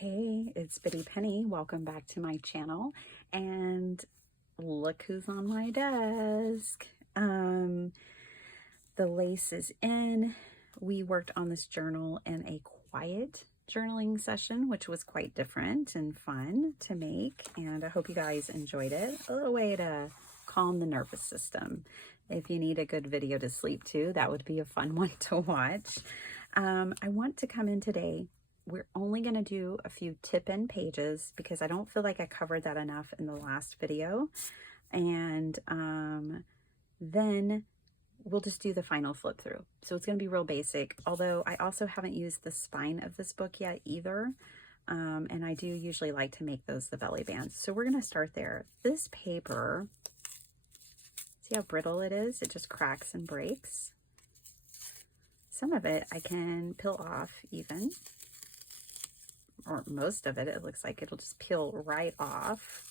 Hey, it's Bitty Penny. Welcome back to my channel. And look who's on my desk. The lace is in. We worked on this journal in a quiet journaling session, which was quite different and fun to make. And I hope you guys enjoyed it. A little way to calm the nervous system. If you need a good video to sleep to, that would be a fun one to watch. I want to come in today. We're only going to do a few tip-in pages because I don't feel like I covered that enough in the last video. And then we'll just do the final flip through. So it's going to be real basic, although I also haven't used the spine of this book yet either. And I do usually like to make those the belly bands. So we're going to start there. This paper, see how brittle it is? It just cracks and breaks. Some of it I can peel off even. Or most of it, it looks like it'll just peel right off.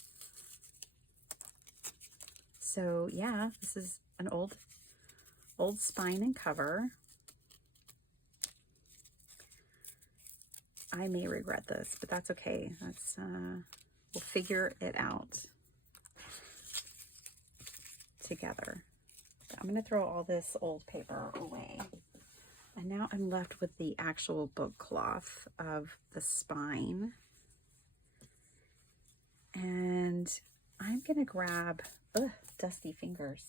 So yeah, this is an old spine and cover. I may regret this, but that's okay. That's we'll figure it out together. I'm going to throw all this old paper away. And now I'm left with the actual book cloth of the spine. And I'm going to grab, dusty fingers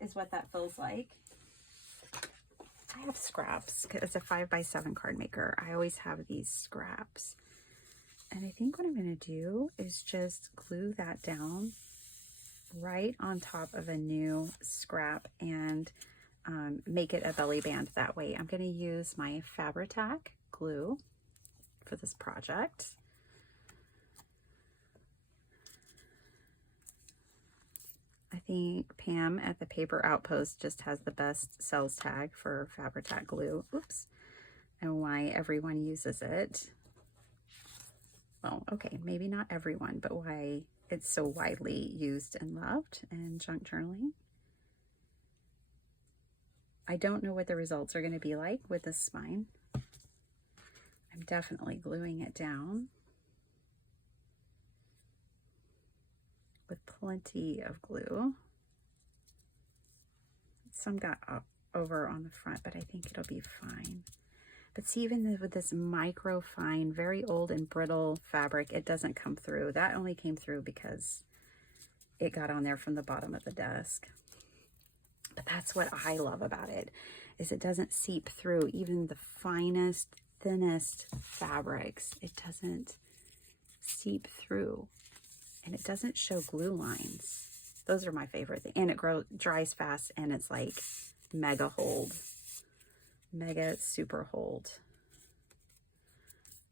is what that feels like. I have scraps. It's a 5x7 card maker. I always have these scraps. And I think what I'm going to do is just glue that down right on top of a new scrap and make it a belly band that way. I'm going to use my Fabri-Tac glue for this project. I think Pam at the Paper Outpost just has the best sales tag for Fabri-Tac glue. Oops. And why everyone uses it. Well, okay, maybe not everyone, but why it's so widely used and loved in junk journaling. I don't know what the results are going to be like with this spine. I'm definitely gluing it down with plenty of glue. Some got up over on the front, but I think it'll be fine. But see, even with this micro fine, very old and brittle fabric, it doesn't come through. That only came through because it got on there from the bottom of the desk. But that's what I love about it, is it doesn't seep through even the finest, thinnest fabrics. It doesn't seep through, and it doesn't show glue lines. Those are my favorite thing. And it dries fast, and it's like mega hold, mega super hold.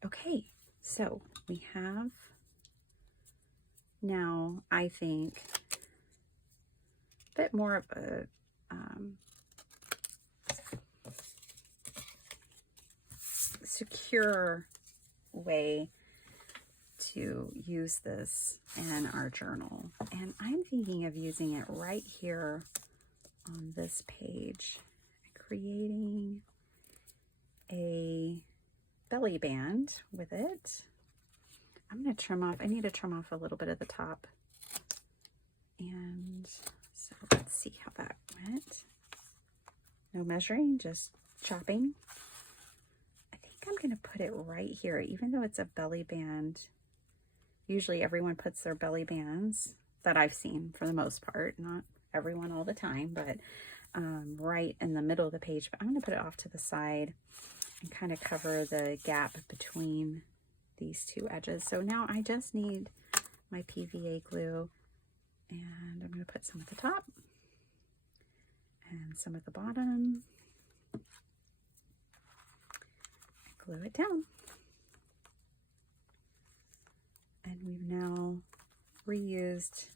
Okay, so we have now, I think, a bit more of a secure way to use this in our journal. And I'm thinking of using it right here on this page, creating a belly band with it. I'm going to trim off, I need to trim off a little bit of the top. And so let's see how that went. No measuring, just chopping. I think I'm going to put it right here, even though it's a belly band. Usually everyone puts their belly bands that I've seen for the most part, not everyone all the time, but right in the middle of the page. But I'm going to put it off to the side and kind of cover the gap between these two edges. So now I just need my PVA glue, and I'm going to put some at the top and some at the bottom. Glue it down. And we've now reused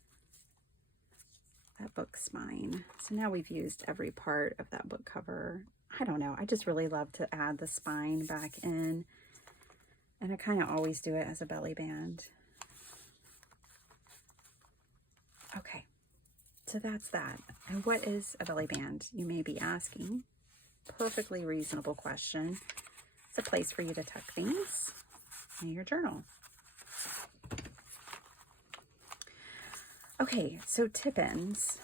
that book spine. So now we've used every part of that book cover. I don't know. I just really love to add the spine back in. And I kind of always do it as a belly band. Okay. So that's that. And what is a belly band, you may be asking? Perfectly reasonable question. It's a place for you to tuck things. in your journal. Okay, so tip-ins.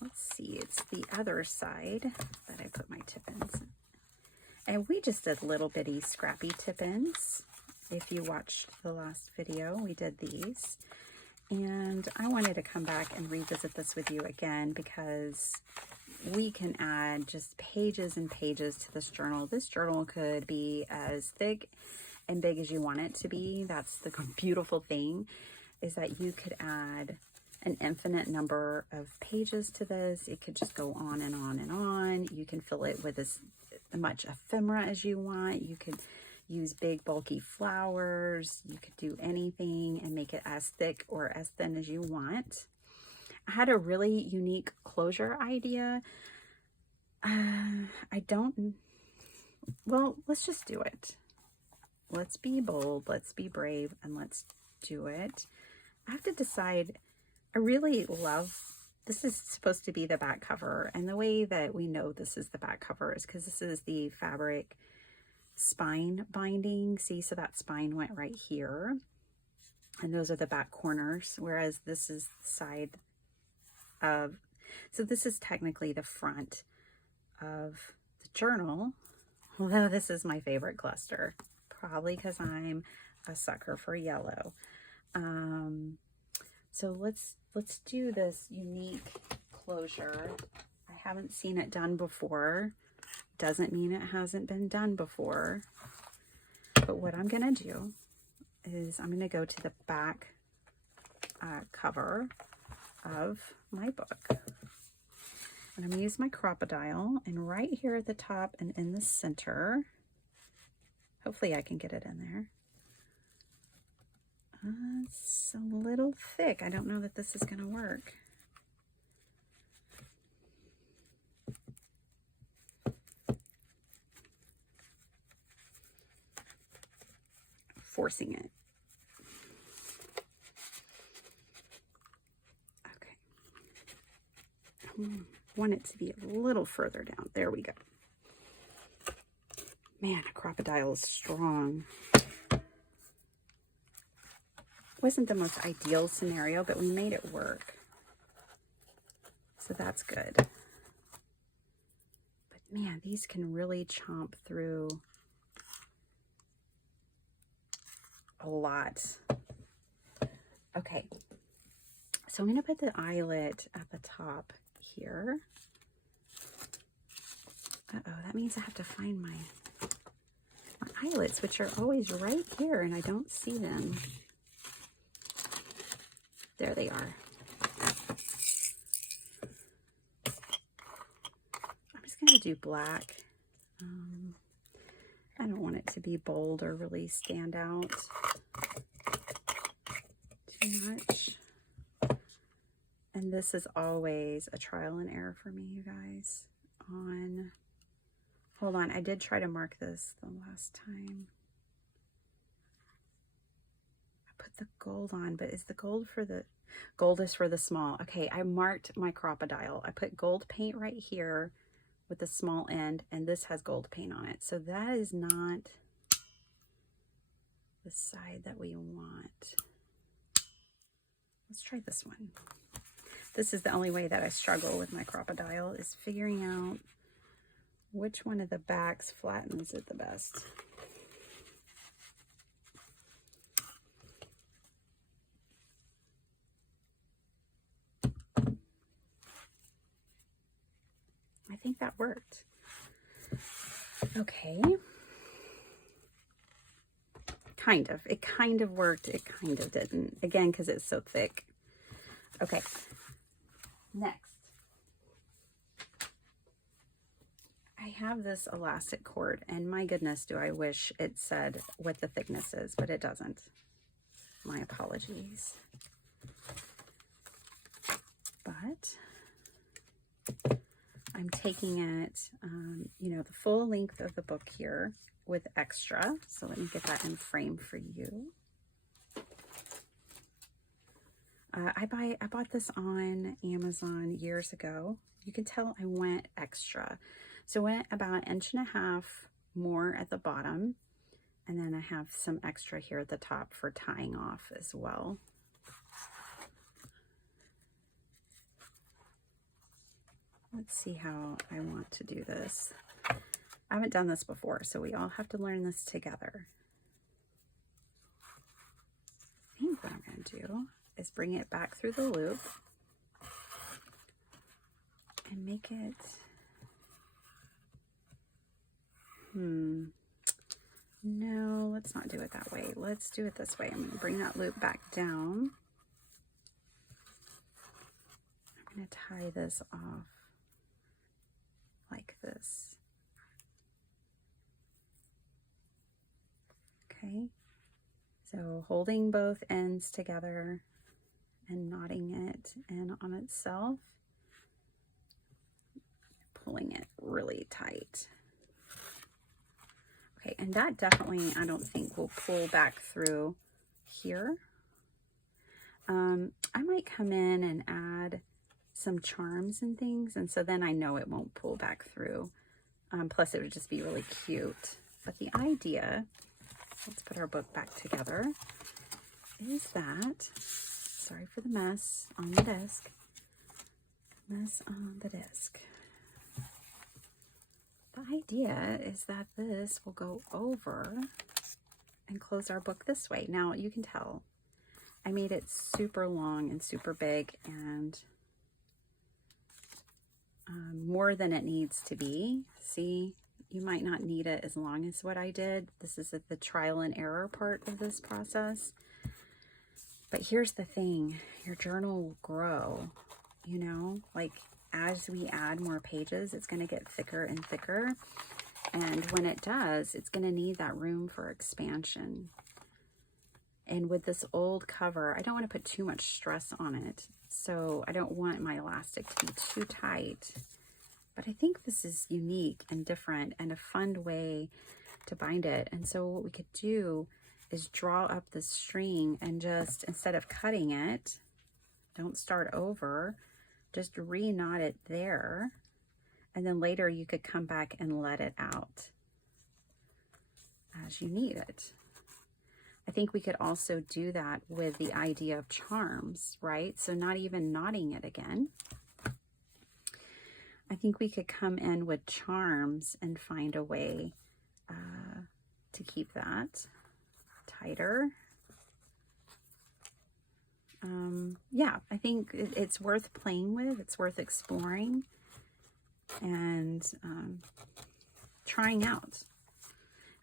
Let's see, it's the other side that I put my tip-ins. And we just did little bitty scrappy tip-ins. If you watched the last video, we did these. And I wanted to come back and revisit this with you again because we can add just pages and pages to this journal. This journal could be as thick and big as you want it to be. That's the beautiful thing, is that you could add an infinite number of pages to this. It could just go on and on and on. You can fill it with as much ephemera as you want. You could use big bulky flowers. You could do anything and make it as thick or as thin as you want. I had a really unique closure idea. Well, let's just do it. Let's be bold, let's be brave, and let's do it. I have to decide. I really love, this is supposed to be the back cover, and the way that we know this is the back cover is because this is the fabric spine binding. See, so that spine went right here, and those are the back corners, whereas this is the side of, so this is technically the front of the journal, although this is my favorite cluster, probably because I'm a sucker for yellow. So let's do this unique closure. I haven't seen it done before. Doesn't mean it hasn't been done before. But what I'm going to do is I'm going to go to the back cover of my book. And I'm going to use my crocodile, and right here at the top and in the center, hopefully I can get it in there. It's a little thick. I don't know that this is going to work. Forcing it. Okay. I want it to be a little further down. There we go. Man, a crocodile is strong. Wasn't the most ideal scenario, but we made it work. So that's good. But man, these can really chomp through a lot. Okay, so I'm going to put the eyelet at the top here. Uh-oh, that means I have to find my eyelets, which are always right here, and I don't see them. There they are. I'm just going to do black. I don't want it to be bold or really stand out too much. And this is always a trial and error for me, you guys. Hold on, I did try to mark this the last time. Put the gold on, but is the gold for the gold is for the small? Okay, I marked my crocodile. I put gold paint right here with the small end, and this has gold paint on it. So that is not the side that we want. Let's try this one. This is the only way that I struggle with my crocodile, is figuring out which one of the backs flattens it the best. I think that worked. Okay. Kind of. It kind of worked. It kind of didn't. Again, because it's so thick. Okay. Next. I have this elastic cord, and my goodness, do I wish it said what the thickness is, but it doesn't. My apologies. But I'm taking it, you know, the full length of the book here with extra. So let me get that in frame for you. I bought this on Amazon years ago. You can tell I went extra. So I went about 1.5 inches more at the bottom, And then I have some extra here at the top for tying off as well. Let's see how I want to do this. I haven't done this before, so we all have to learn this together. I think what I'm going to do is bring it back through the loop and make it, no, let's not do it that way. Let's do it this way. I'm going to bring that loop back down. I'm going to tie this off like this. Okay, so holding both ends together and knotting it in on itself, pulling it really tight. Okay, and that definitely, I don't think will pull back through here. I might come in and add some charms and things, and so then I know it won't pull back through. Plus it would just be really cute. But the idea, let's put our book back together, is that, sorry for the mess on the disc, The idea is that this will go over and close our book this way. Now you can tell I made it super long and super big and more than it needs to be. See, you might not need it as long as what I did. This is the trial and error part of this process. But here's the thing, your journal will grow, you know, like as we add more pages, it's going to get thicker and thicker. And when it does, it's going to need that room for expansion. And with this old cover, I don't want to put too much stress on it. So I don't want my elastic to be too tight. But I think this is unique and different and a fun way to bind it. And so what we could do is draw up the string and just, instead of cutting it, don't start over, just re-knot it there. And then later you could come back and let it out as you need it. I think we could also do that with the idea of charms, right? So not even knotting it again. I think we could come in with charms and find a way to keep that tighter. Yeah, I think it's worth playing with. It's worth exploring and trying out.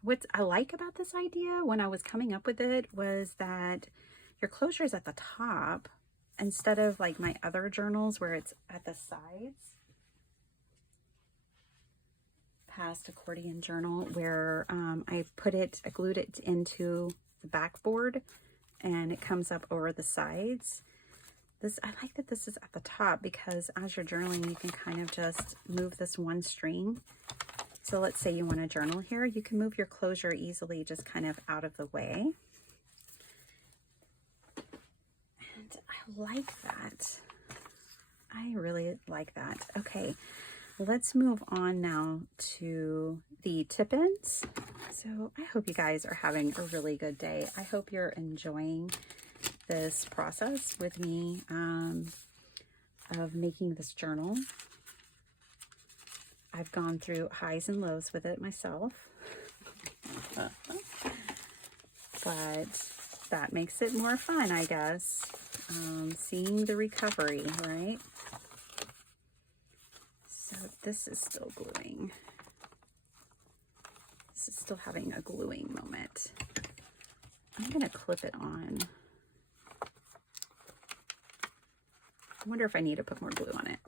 What I like about this idea when I was coming up with it was that your closure is at the top instead of like my other journals where it's at the sides. Past accordion journal where I glued it into the backboard and it comes up over the sides. I like that this is at the top because as you're journaling, you can kind of just move this one string. So let's say you want to journal here, you can move your closure easily just kind of out of the way. And I like that. I really like that. Okay, let's move on now to the tip-ins. So I hope you guys are having a really good day. I hope you're enjoying this process with me of making this journal. I've gone through highs and lows with it myself, but that makes it more fun, I guess. Seeing the recovery, right? So this is still gluing. This is still having a gluing moment. I'm going to clip it on. I wonder if I need to put more glue on it.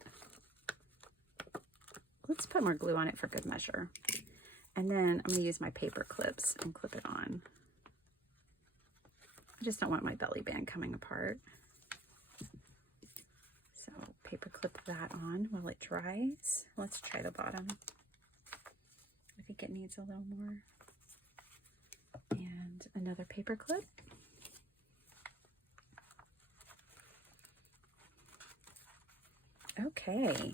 Let's put more glue on it for good measure. And then I'm going to use my paper clips and clip it on. I just don't want my belly band coming apart. So paper clip that on while it dries. Let's try the bottom. I think it needs a little more. And another paper clip. Okay,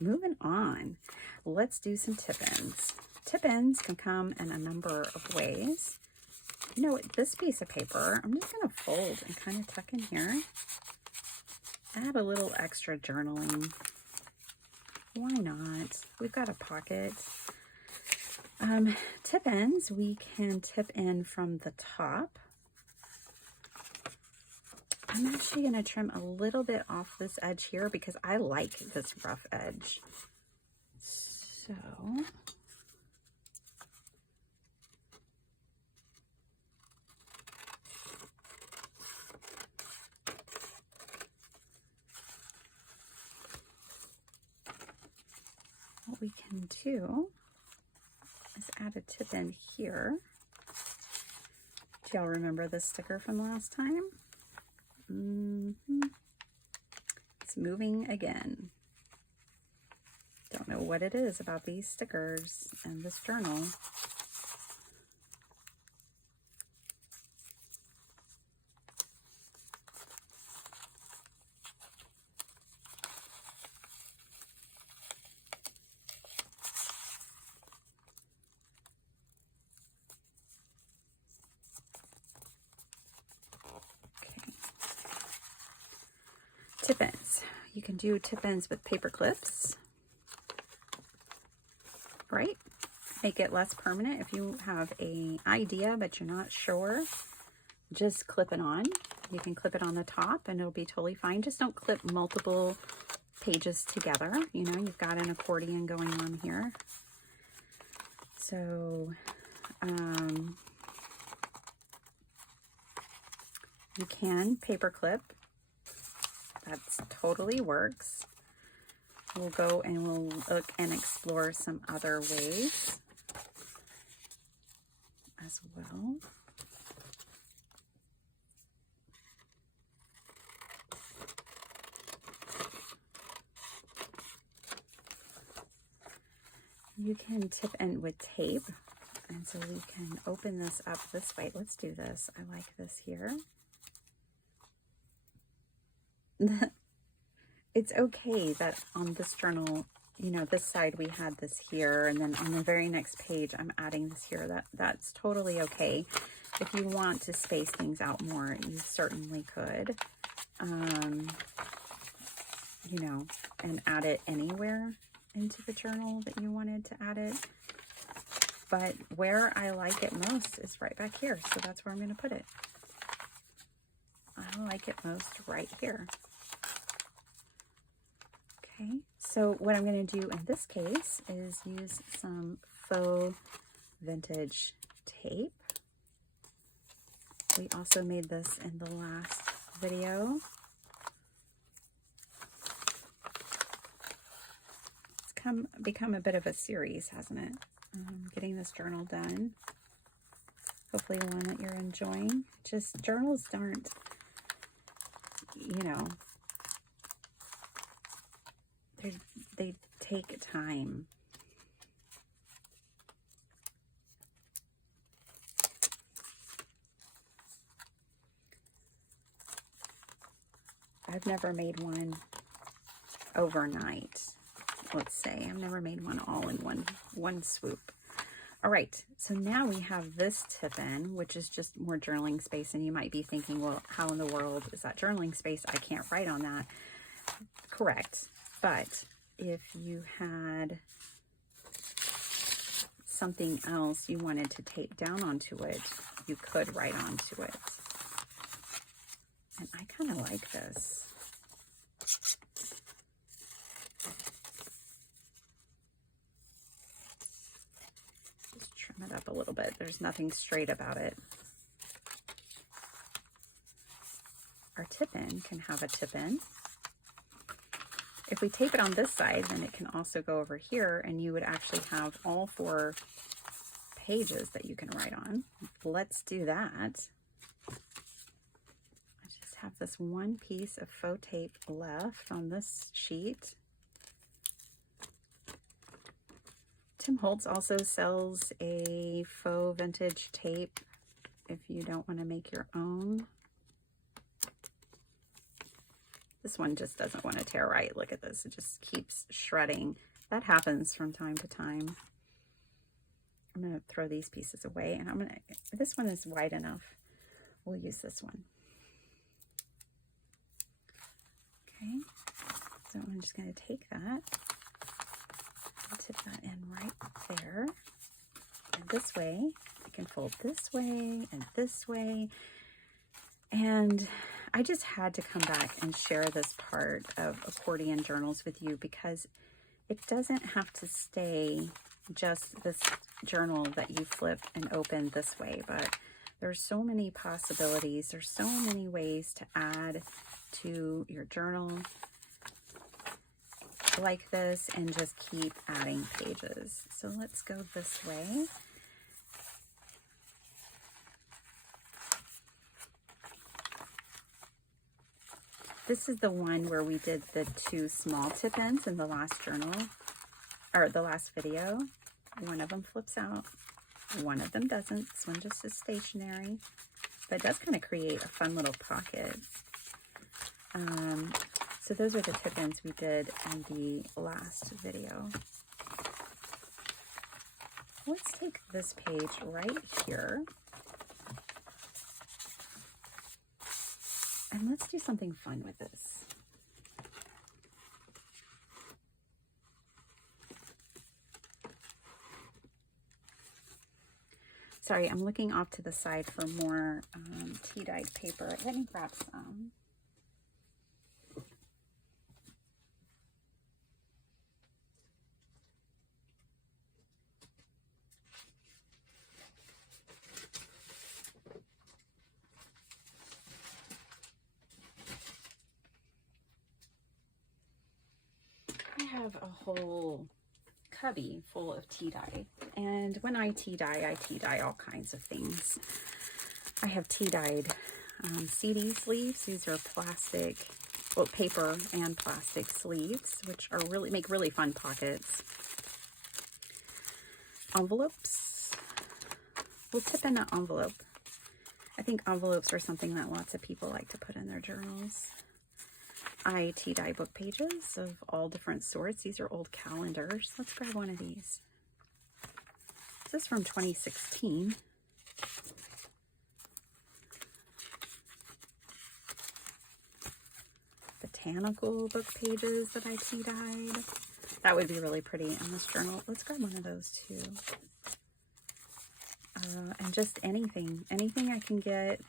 moving on. Let's do some tip-ins. Tip-ins can come in a number of ways. You know what, this piece of paper, I'm just going to fold and kind of tuck in here. Add a little extra journaling. Why not? We've got a pocket. Tip ends, we can tip in from the top. I'm actually going to trim a little bit off this edge here because I like this rough edge. So what we can do is add a tip in here. Do y'all remember this sticker from last time? It's moving again. Don't know what it is about these stickers and this journal. Tip ends. You can do tip ends with paper clips, right? Make it less permanent. If you have an idea but you're not sure, just clip it on. You can clip it on the top and it'll be totally fine. Just don't clip multiple pages together. You know, you've got an accordion going on here. So, you can paper clip. That totally works. We'll go and we'll look and explore some other ways as well. You can tip in with tape, and so we can open this up this way. Let's do this. I like this here. It's okay that on this journal, you know, this side we had this here, and then on the very next page I'm adding this here. That's totally okay. If you want to space things out more, you certainly could, you know, and add it anywhere into the journal that you wanted to add it. But where I like it most is right back here, so that's where I'm going to put it. I like it most right here. Okay, so what I'm going to do in this case is use some faux vintage tape. We also made this in the last video. It's become a bit of a series, hasn't it? Getting this journal done. Hopefully one that you're enjoying. Just journals aren't, you know, they take time. I've never made one overnight, let's say. I've never made one all in one swoop. All right, so now we have this tip in, which is just more journaling space, and you might be thinking, well, how in the world is that journaling space? I can't write on that. Correct, but if you had something else you wanted to tape down onto it, you could write onto it. And I kind of like this. Just trim it up a little bit. There's nothing straight about it. Our tip-in can have a tip-in. If we tape it on this side, then it can also go over here, and you would actually have all 4 pages that you can write on. Let's do that. I just have this one piece of faux tape left on this sheet. Tim Holtz also sells a faux vintage tape if you don't want to make your own. This one just doesn't want to tear right. Look at this. It just keeps shredding. That happens from time to time. I'm going to throw these pieces away, and this one is wide enough. We'll use this one. Okay, so I'm just going to take that, tip that in right there. And this way, I can fold this way and this way. And I just had to come back and share this part of accordion journals with you because it doesn't have to stay just this journal that you flip and open this way, but there's so many possibilities. There's so many ways to add to your journal like this and just keep adding pages. So let's go this way. This is the one where we did the 2 small tip-ins in the last journal, or the last video. One of them flips out, one of them doesn't. This one just is stationary, but it does kind of create a fun little pocket. So those are the tip-ins we did in the last video. Let's take this page right here. And let's do something fun with this. Sorry, I'm looking off to the side for more tea-dyed paper. Let me grab some. I have a whole cubby full of tea dye, and when I tea dye all kinds of things. I have tea dyed CD sleeves. These are plastic, well, paper and plastic sleeves, which are make really fun pockets. Envelopes. We'll tip in an envelope. I think envelopes are something that lots of people like to put in their journals. I tea dye book pages of all different sorts. These are old calendars. Let's grab one of these. This is from 2016. Botanical book pages that I tea dyed. That would be really pretty in this journal. Let's grab one of those too. And just anything I can get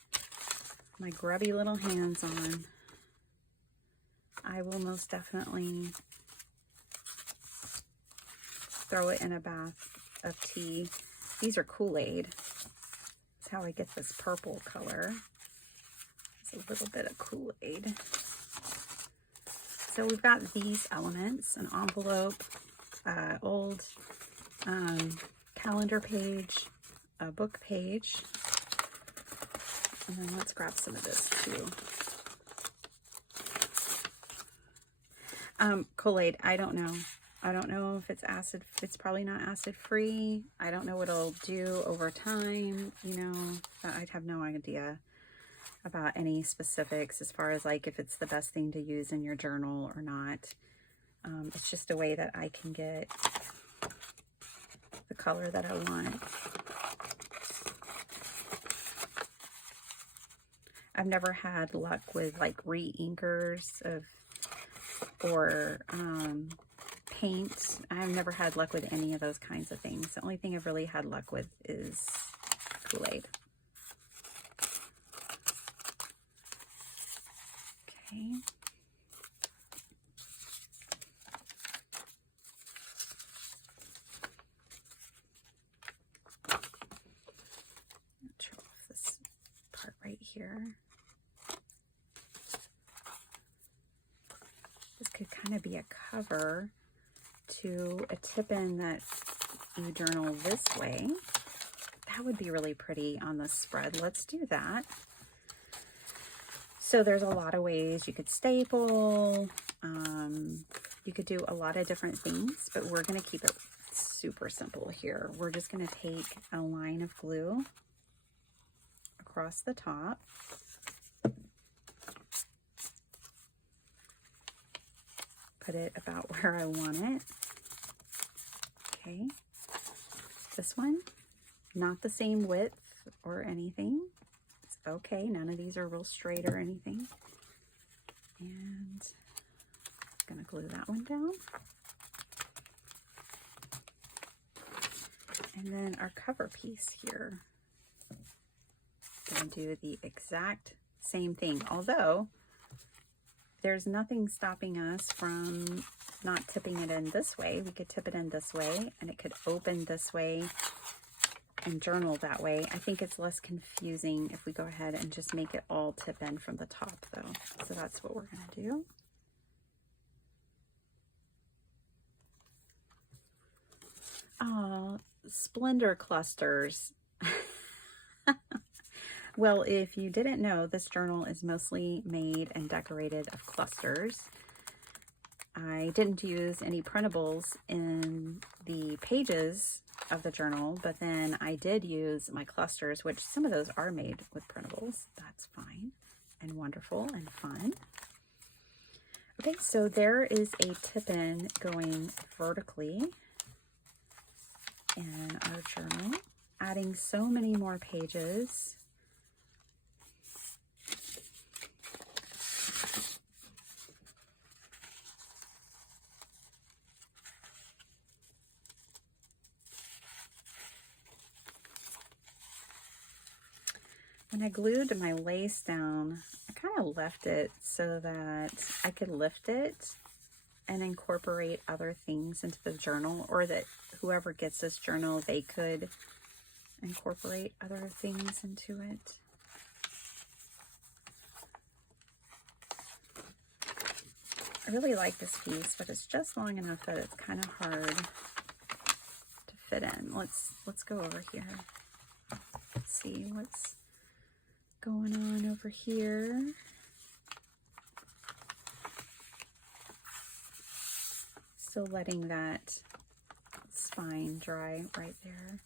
my grubby little hands on, I will most definitely throw it in a bath of tea. These are Kool-Aid. That's how I get this purple color. It's a little bit of Kool-Aid. So we've got these elements: an envelope, old calendar page, a book page, and then let's grab some of this too. Kool-Aid, I don't know. I don't know if it's acid. It's probably not acid free. I don't know what it'll do over time. You know, I have no idea about any specifics as far as like if it's the best thing to use in your journal or not. It's just a way that I can get the color that I want. I've never had luck with like re-inkers or paint. I've never had luck with any of those kinds of things. The only thing I've really had luck with is Kool-Aid. Okay. Turn off this part right here. This could kind of be a cover to a tip-in that you journal this way. That would be really pretty on the spread. Let's do that. So there's a lot of ways you could staple. You could do a lot of different things, but we're going to keep it super simple here. We're just going to take a line of glue across the top. Put it about where I want it. Okay. This one, not the same width or anything. It's okay. None of these are real straight or anything. And I'm going to glue that one down. And then our cover piece here. Going to do the exact same thing, although there's nothing stopping us from not tipping it in this way. We could tip it in this way, and it could open this way and journal that way. I think it's less confusing if we go ahead and just make it all tip in from the top, though. So that's what we're going to do. Oh, splendor clusters. Well, if you didn't know, this journal is mostly made and decorated of clusters. I didn't use any printables in the pages of the journal, but then I did use my clusters, which some of those are made with printables. That's fine and wonderful and fun. Okay, so there is a tip-in going vertically in our journal, adding so many more pages. When I glued my lace down, I kind of left it so that I could lift it and incorporate other things into the journal, or that whoever gets this journal, they could incorporate other things into it. I really like this piece, but it's just long enough that it's kind of hard to fit in. Let's go over here. Let's see what's going on over here. Still letting that spine dry right there.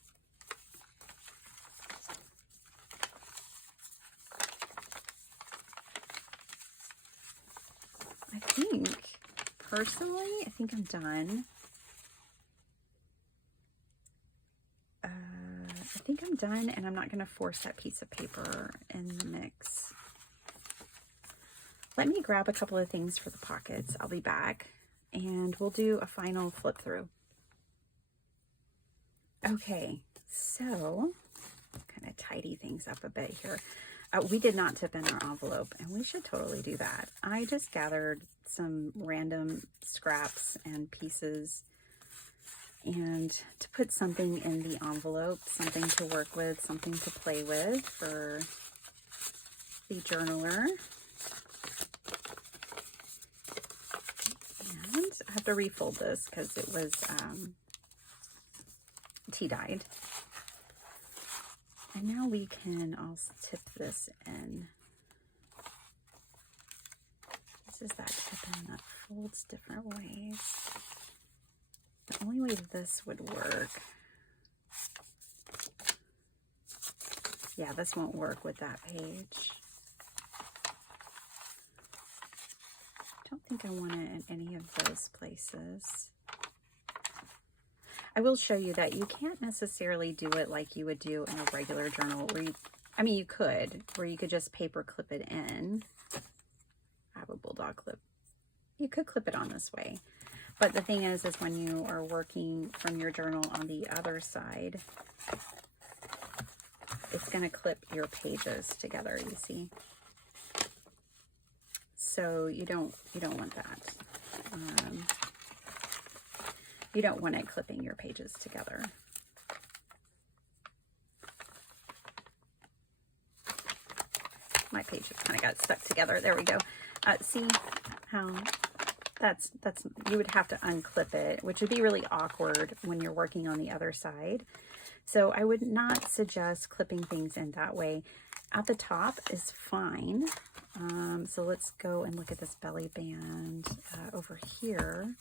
I think, personally, I think I'm done. I think I'm done, and I'm not going to force that piece of paper in the mix. Let me grab a couple of things for the pockets. I'll be back, and we'll do a final flip through. Okay, so kind of tidy things up a bit here. We did not tip in our envelope, and we should totally do that. I just gathered some random scraps and pieces, and to put something in the envelope, something to work with, something to play with for the journaler. And I have to refold this because it was tea-dyed. And now we can also tip this in. This is that tip-in that folds different ways. The only way this would work, yeah, this won't work with that page. I don't think I want it in any of those places. I will show you that you can't necessarily do it like you would do in a regular journal, where you, I mean, you could, where you could just paper clip it in. I have a bulldog clip. You could clip it on this way. But the thing is when you are working from your journal on the other side, it's going to clip your pages together, you see. So you don't want that. You don't want it clipping your pages together. My pages kind of got stuck together. There we go. See how that's you would have to unclip it, which would be really awkward when you're working on the other side. So I would not suggest clipping things in that way. At the top is fine. So let's go and look at this belly band over here.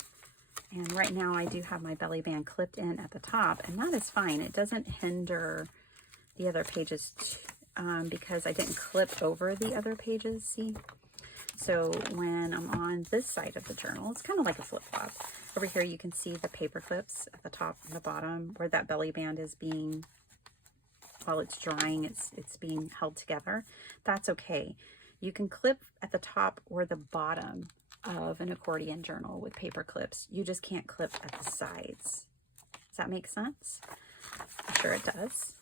And right now I do have my belly band clipped in at the top, and that is fine. It doesn't hinder the other pages because I didn't clip over the other pages, see? So when I'm on this side of the journal, it's kind of like a flip-flop. Over here you can see the paper clips at the top and the bottom where that belly band is being while it's drying, it's being held together. That's okay. You can clip at the top or the bottom of an accordion journal with paper clips. You just can't clip at the sides. Does that make sense? I'm sure it does.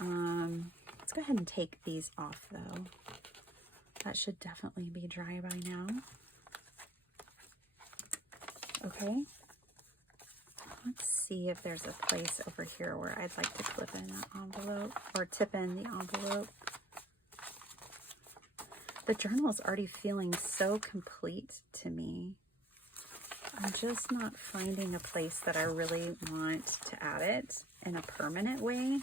Let's go ahead and take these off though. That should definitely be dry by now. Okay. Let's see if there's a place over here where I'd like to clip in an envelope or tip in the envelope. The journal is already feeling so complete to me. I'm just not finding a place that I really want to add it in a permanent way.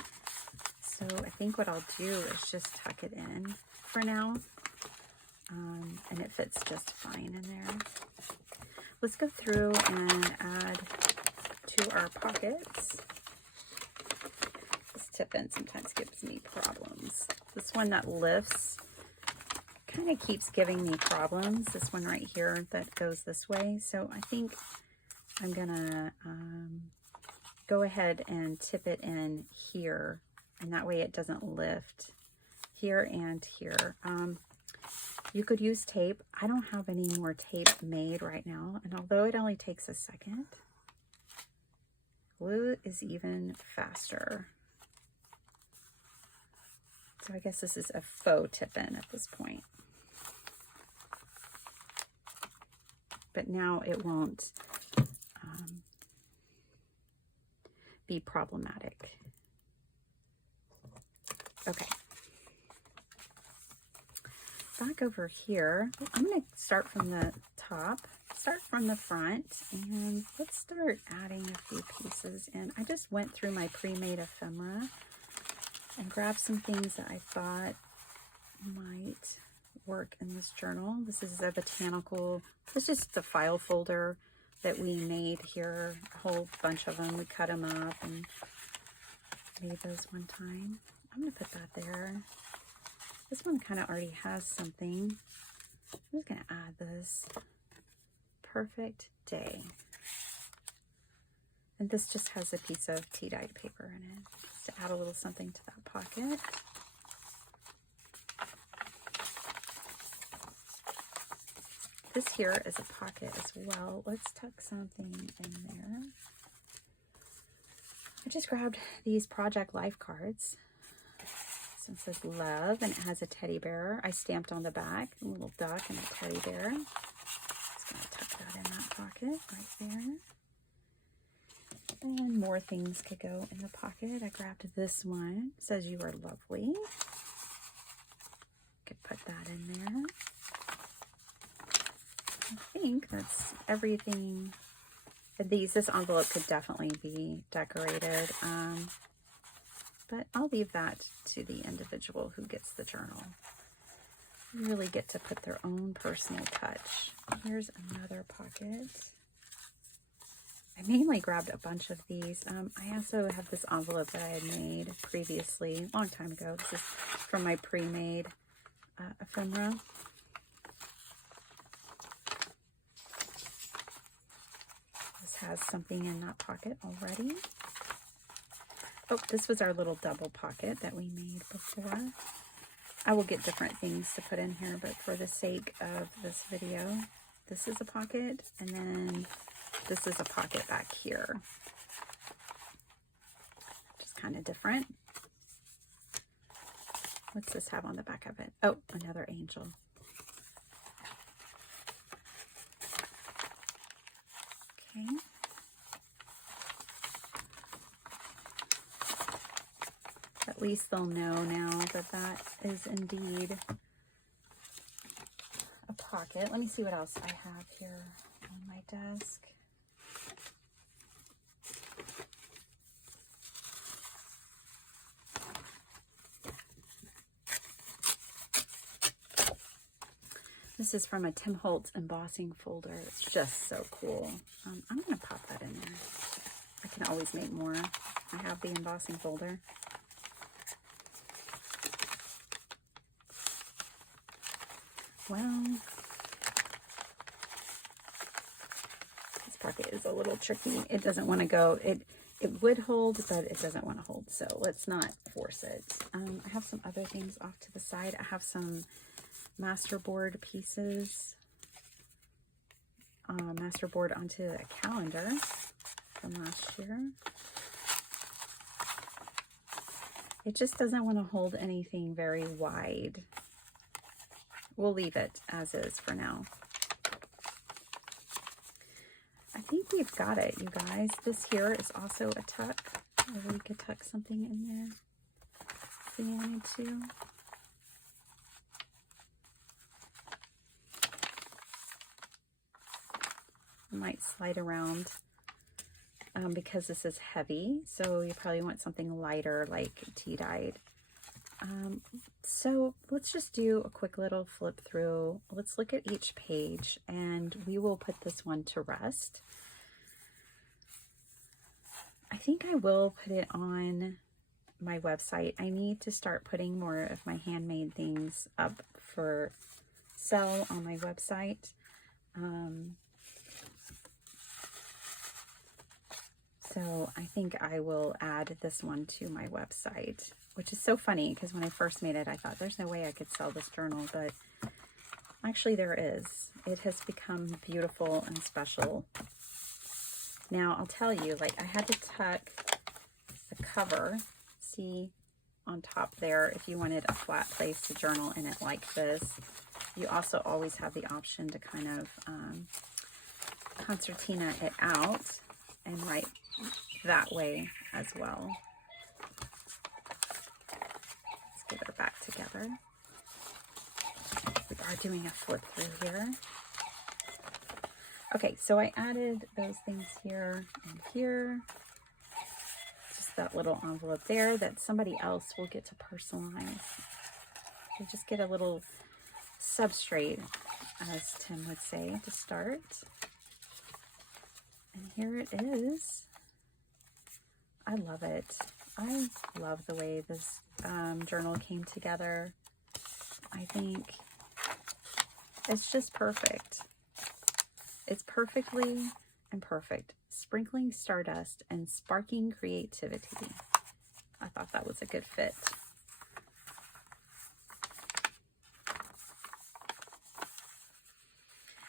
So I think what I'll do is just tuck it in for now. And it fits just fine in there. Let's go through and add to our pockets. This tip-in sometimes gives me problems. This one that lifts kind of keeps giving me problems. This one right here that goes this way. So I think I'm gonna go ahead and tip it in here, and that way it doesn't lift here and here. You could use tape. I don't have any more tape made right now, and although it only takes a second, glue is even faster. So I guess this is a faux tip-in at this point. But now it won't be problematic. Okay. Back over here, I'm going to start from the top, start from the front, and let's start adding a few pieces in. I just went through my pre-made ephemera and grabbed some things that I thought might work in this journal. This is a botanical, it's just the file folder that we made here, a whole bunch of them. We cut them up and made those one time. I'm going to put that there. This one kind of already has something. I'm just going to add this. Perfect day. And this just has a piece of tea-dyed paper in it, just to add a little something to that pocket. This here is a pocket as well. Let's tuck something in there. I just grabbed these Project Life cards. This one says love, and it has a teddy bear. I stamped on the back, a little duck and a teddy bear. Just gonna tuck that in that pocket right there. And more things could go in the pocket. I grabbed this one. It says you are lovely. Could put that in there. I think that's everything. This envelope could definitely be decorated, but I'll leave that to the individual who gets the journal. You really get to put their own personal touch. Here's another pocket. I mainly grabbed a bunch of these. I also have this envelope that I had made previously, a long time ago. This is from my pre-made ephemera. Has something in that pocket already. Oh, this was our little double pocket that we made before. I will get different things to put in here, but for the sake of this video, this is a pocket, and then this is a pocket back here. Just kind of different. What's this have on the back of it? Oh, another angel. Okay. At least they'll know now that that is indeed a pocket. Let me see what else I have here on my desk. This is from a Tim Holtz embossing folder. It's just so cool. I'm going to pop that in there. I can always make more. I have the embossing folder. Well, this pocket is a little tricky. It doesn't want to go. it would hold, but it doesn't want to hold, so let's not force it. I have some other things off to the side. I have some masterboard pieces, masterboard onto a calendar from last year. It just doesn't want to hold anything very wide. We'll leave it as is for now. I think we've got it, you guys. This here is also a tuck. Maybe we could tuck something in there if we wanted to. I might slide around because this is heavy, so you probably want something lighter like tea-dyed. So let's just do a quick little flip through. Let's look at each page and we will put this one to rest. I think I will put it on my website. I need to start putting more of my handmade things up for sale on my website. So I think I will add this one to my website, which is so funny because when I first made it, I thought there's no way I could sell this journal, but actually there is. It has become beautiful and special. Now I'll tell you, like I had to tuck the cover, see on top there, if you wanted a flat place to journal in it like this. You also always have the option to kind of concertina it out and write that way as well. Let's get her back together. We are doing a flip through here. Okay, so I added those things here and here. Just that little envelope there that somebody else will get to personalize. You just get a little substrate, as Tim would say, to start. And here it is. I love it. I love the way this journal came together. I think it's just perfect. It's perfectly imperfect, sprinkling stardust and sparking creativity. I thought that was a good fit.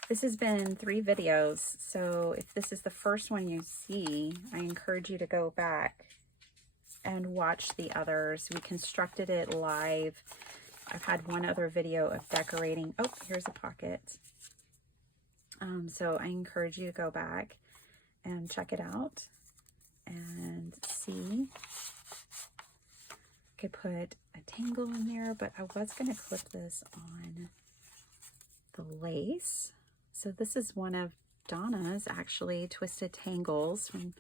This has been 3 videos, so if this is the first one you see, I encourage you to go back and watch the others. We constructed it live. I've had one other video of decorating. Oh, here's a pocket. So I encourage you to go back and check it out and see. Could put a tangle in there, but I was going to clip this on the lace. So this is one of Donna's actually twisted tangles from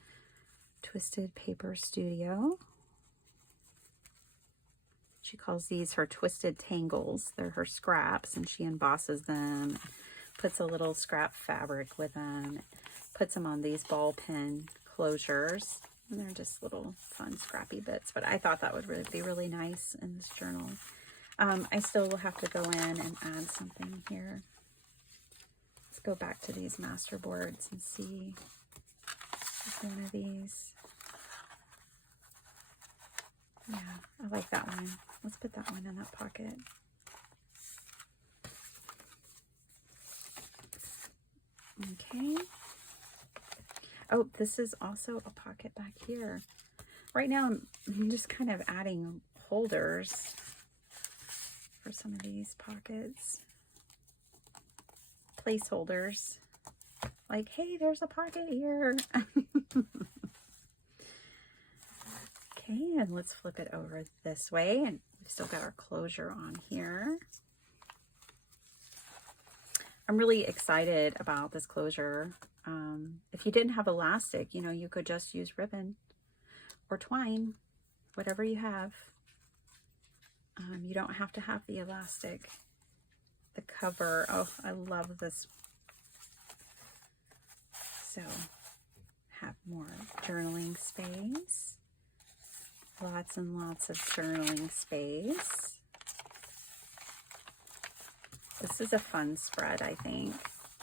Twisted Paper Studio. She calls these her twisted tangles. They're her scraps, and she embosses them, puts a little scrap fabric with them, puts them on these ball pin closures, and they're just little fun scrappy bits. But I thought that would really be really nice in this journal. I still will have to go in and add something here. Let's go back to these master boards and see if one of these. Yeah, I like that one. Let's put that one in that pocket. Okay. Oh, this is also a pocket back here. Right now, I'm just kind of adding holders for some of these pockets. Placeholders. Like, hey, there's a pocket here. Okay, and let's flip it over this way. And we've still got our closure on here. I'm really excited about this closure. If you didn't have elastic, you know, you could just use ribbon or twine, whatever you have. You don't have to have the elastic. The cover, oh, I love this. So, have more journaling space. Lots and lots of journaling space. This is a fun spread, I think,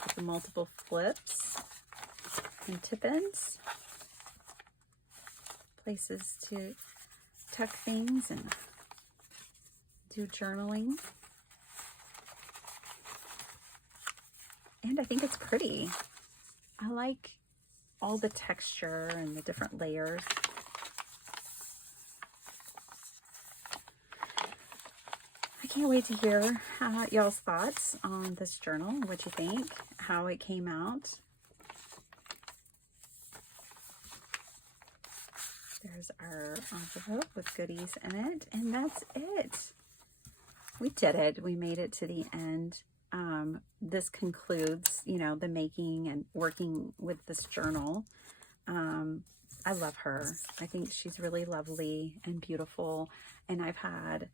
with the multiple flips and tip-ins. places to tuck things and do journaling. And I think it's pretty. I like all the texture and the different layers. I can't wait to hear y'all's thoughts on this journal, what you think, how it came out. There's our envelope with goodies in it, and that's it. We did it. We made it to the end. This concludes, you know, the making and working with this journal. I love her. I think she's really lovely and beautiful, and I've had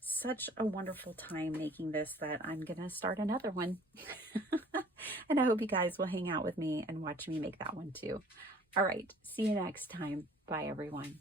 such a wonderful time making this that I'm gonna start another one. And I hope you guys will hang out with me and watch me make that one too. All right, see you next time. Bye everyone.